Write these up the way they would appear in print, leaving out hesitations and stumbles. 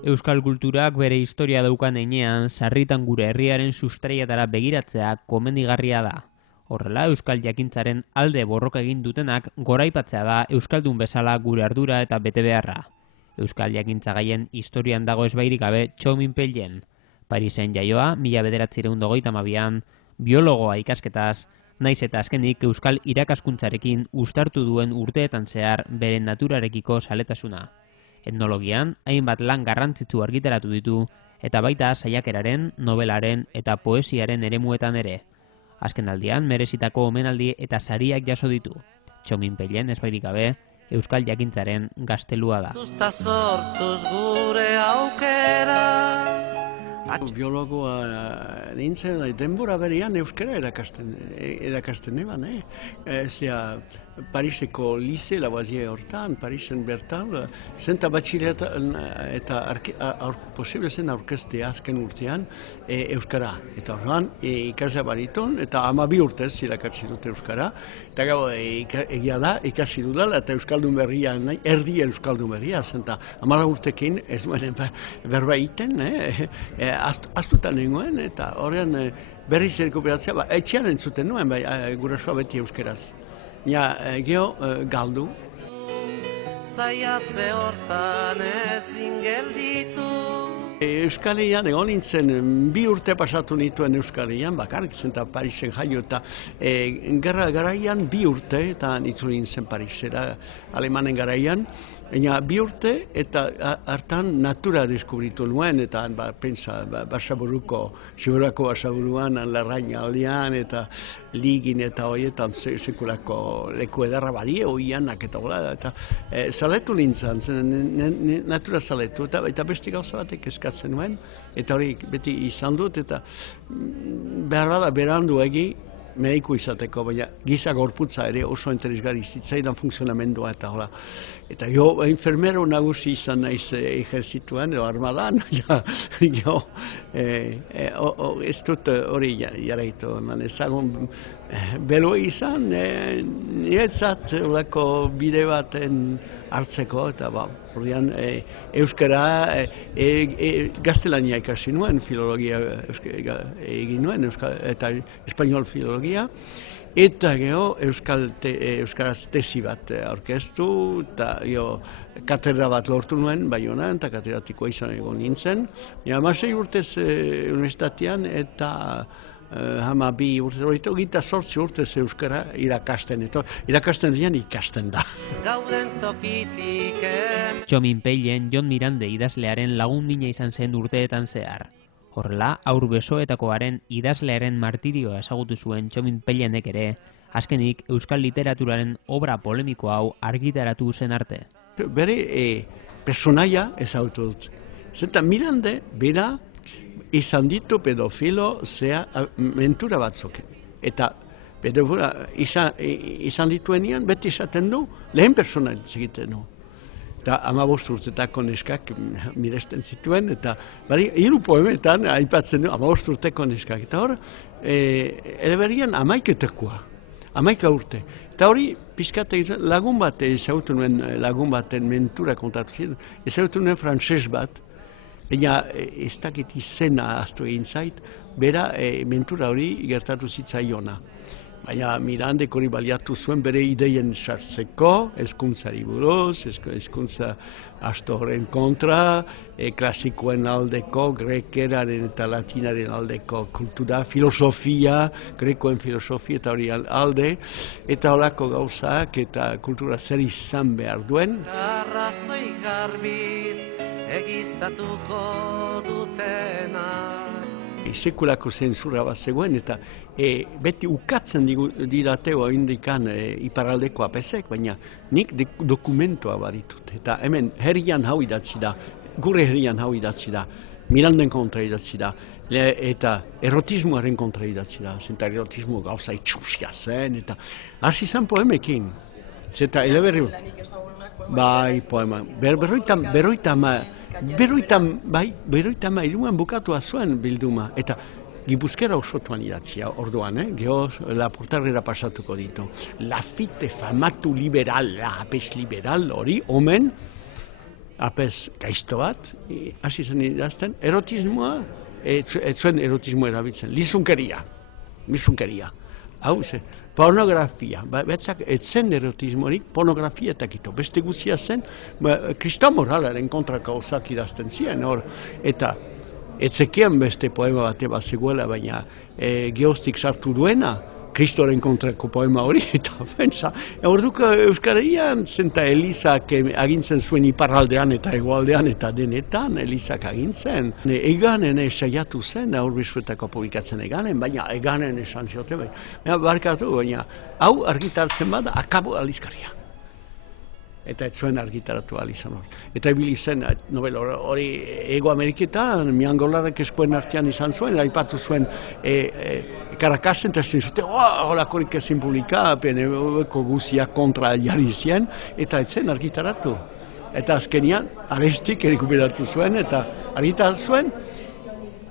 Euskal kulturak bere historia daukan heinean, sarritan gure herriaren sustraietara begiratzea komenigarria da. Horrela, euskal jakintzaren alde borroka egin dutenak goraipatzea da euskaldun bezala gure ardura eta betebeharra. Euskal jakintza gaien historian dago ezbairik gabe Txomin Pelien. Parisen jaioa, 1922an, biologoa ikasketaz, naiz eta azkenik euskal irakaskuntzarekin uztartu duen urteetan zehar beren naturarekiko zaletasuna. Etnologian, hainbat lan garrantzitsu argitaratu ditu, eta baita saiakeraren, nobelaren eta poesiaren eremuetan ere. Azken aldian, merezitako omenaldi eta sariak jaso ditu. Txomin Pelien, ezbairik gabe, euskal jakintzaren gaztelua da. Sortuz gure aukera. Biologoa nintzen, denbora berean euskara erakasten eban, Zea, Pariseko Lize, Lavoisier hortan, Parisen bertan, zenta batxileat eta posible zen aurkeztea azken urtean euskara. Eta horrean ikasle bariton, eta 12 urtez irakatsi dute euskara. Eta gau, egia da, ikasi dudala, eta euskaldun berria, erdi euskaldun berria, zenta 14 urtekin ez duen berba iten, astutan nengoen, eta horrean berriz errekuperatzea, etxean entzuten nuen, gurasoa beti euskeraz. Geho galdu. Zaiatze hortan ezin gelditu. Euskalian, egon nintzen, 2 urte pasatu nituen Euskalian, bakarrik zenta Parisen jaio eta gerra garaian 2 urte, eta nitzuli nintzen Parisera, Alemanen garaian, baina 2 urte eta hartan natura deskubritu nuen, eta pentsa, Basaburuko, Xiburako Basaburuan, Larraina aldean, eta Ligin eta horietan sekulako leku edarra badie, oianak eta hola, eta zaletu nintzen, natura zaletu, eta beste gauza batek eskatzen nuen, eta hori beti izan dut, eta behar bada berandu egi, mediku izateko, baina giza gorputza ere oso interesgarri zitzaidan funtzionamendua eta hola. Eta jo, enfermero nagusi izan naiz ejerzituan, edo armadan, ez dut hori jarraitu, ezagun belo izan, niretzat olako bide baten hartzeko, eta horrean euskara, gaztelania ikasi nuen, filologia egin nuen, eta espainol filologia, eta gero euskaraz tesi bat aurkeztu, eta katedra bat lortu nuen, Baionan, eta katedratikoa izan egon nintzen. 16 urtez universitatean, eta 12 urtez, horretu 28 urtez euskara irakasten, eta irakasten dian ikasten da. Gauden tokitik Txomin Pelien Jon Mirande idazlearen lagun mina izan zen urteetan zehar. Horrela, haur besoetakoaren idazlearen martirioa ezagutu zuen Txomin Pelienek ere, azkenik euskal literaturaren obra polemiko hau argitaratu zen arte. Bere personaia ezagutu dut. Zenta Mirande, bera, izan ditu pedofilo mentura batzuk. Eta pedofila izan dituenean, beti esaten du, lehen persona egiten du. Eta 15 urtetako neskak miresten zituen, eta 3 poemetan aipatzen du 15 urteko neskak. Eta hor, eleberian 11 urte. Eta hori, pizkate lagun bat ezagutu nuen lagun baten mentura kontatu ziren, ezagutu nuen frantses bat, baina ez dakit izena ahaztu egin zait, bera mentura hori gertatu zitzaiona. Baina Mirandek hori baliatu zuen bere ideien sartzeko, hezkuntzari buruz, hezkuntza astoren kontra, klasikoen aldeko, grekeraren eta latinaren aldeko kultura, filosofia, grekoen filosofia eta hori alde, eta holako gauzak eta kultura zer izan behar duen. arrazoi garbiz egiztatuko dutenak. Sekulako zentzura bat zegoen, eta beti ukatzen dirateo indikan iparaldeko apesek, baina nik dokumentua baditut. Eta hemen herrian hau idatzi da, gure herrian hau idatzi da, Miranden kontra idatzi da, eta erotismoaren kontra idatzi da, zenta erotismo gauza itxusia zen, eta hasi zen poemekin. Zeta eleberri, bai poema, Beroita mairuan bukatua zuen bilduma, eta Gipuzkera osotuan idatzia orduan, geho Lapurtarrera pasatuko ditu. Lafite famatu liberal, apes liberal hori, omen, apez gaizto bat, hasi zen idazten, erotismoa, ez zuen erotismo erabiltzen, lizunkeria. Hau, pornografia, betzak etzen erotismorik pornografia etakito. Beste guzia zen, kristau moralaren kontrako osak idazten ziren, eta etzekean beste poema bate bat zegoela, baina geostik sartu duena, Kristoren kontrako poema hori, eta pentsa, orduko Euskarian zenta Elizak agintzen zuen iparraldean eta hegoaldean eta denetan, Elizak agintzen. Eganen saiatu zen, aurbizuetako publikatzen eganen, baina eganen esan ziote, barkatu, baina hau argitartzen bada, akabo aldizkaria. Eta ez zuen argitaratu izan hori. Eta ibili zen, nobel hori Ego Ameriketan, Miangolarek eskoen artean izan zuen, aipatu zuen Karakasen, eta zuten, holakorik ezin publikapen, guziak kontra jarri zien, eta ez zen argitaratu. Eta azkenian, Arestik erikuperatu zuen, eta argitaratu zuen,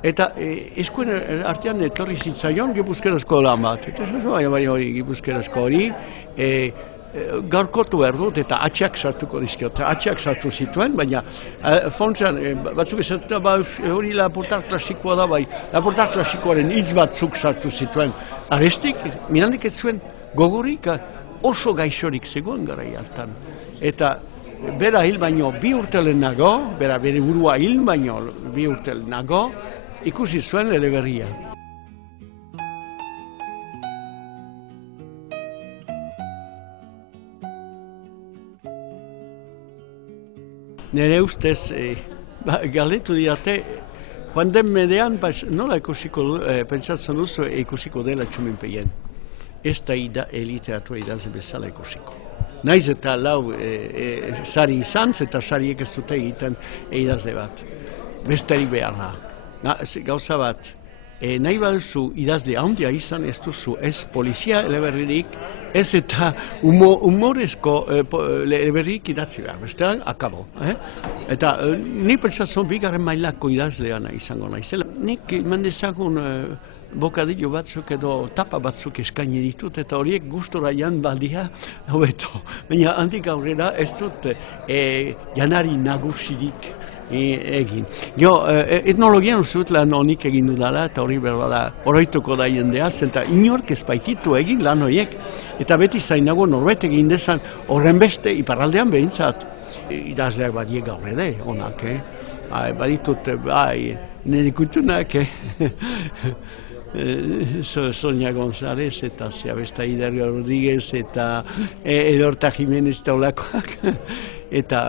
eta eskoen artean etorri zitzaion gipuzkerazko lan bat. Eta hori gipuzkerazko hori, gaurkotu behar dut eta atxak sartuko dizkiot. Atxak sartu zituen, baina fontzean batzuk esatea hori Laportar klasikoa da, bai Laportar klasikoaren hitz batzuk sartu zituen. Arestik, Mirandik ez zuen gogorik oso gaixorik zegoen garai hartan. Eta bera hil baino 2 urte lehenago, bere burua hil baino 2 urte lehenago, ikusi zuen eleberria. Nire ustez, galdetu diate, joan den medean, nola ikusiko, pentsatzen duzu ikusiko dela Txuminpeien. Ez da literatura idazle bezala ikusiko. Naiz eta lau sari izan, eta sariek ez dute egiten idazle bat. Besteri behar da. Gauza bat, nahi baduzu idazle handia izan ez duzu, ez polizia eleberririk, ez eta humorezko eleberririk idatzi behar, bestean, akabo. Eta ni pentsatzen bigarren mailako idazleana izango naizela. Nik mandezagun bokadillo batzuk edo tapa batzuk eskaini ditut, eta horiek gustora jan baldia, hobeto. Baina handik aurrera ez dut janari nagusirik egin. Etnologian uste lan honik egin dudala, eta hori berbada oroituko da jendeaz, eta inork ez baititu egin lan horiek, eta beti zainago norbait egin dezan horren beste iparraldean behintzat. Idazleak badiek gaur ere, onak, baditut, nire kutunak, Sonia González eta Ziabesta Idario Rodríguez eta Edorta Jiménez eta olakoak eta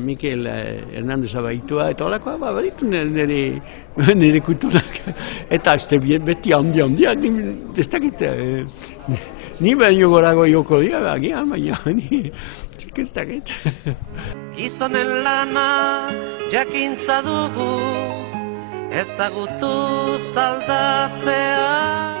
Mikel Hernández Abaitua eta olakoak baditu nire kutunak eta ez beti handiak ez dakit ni baino gorago joko dira bagian baina ni ez dakit. Gizonen lana jakintza dugu ezagutu zaldatzea.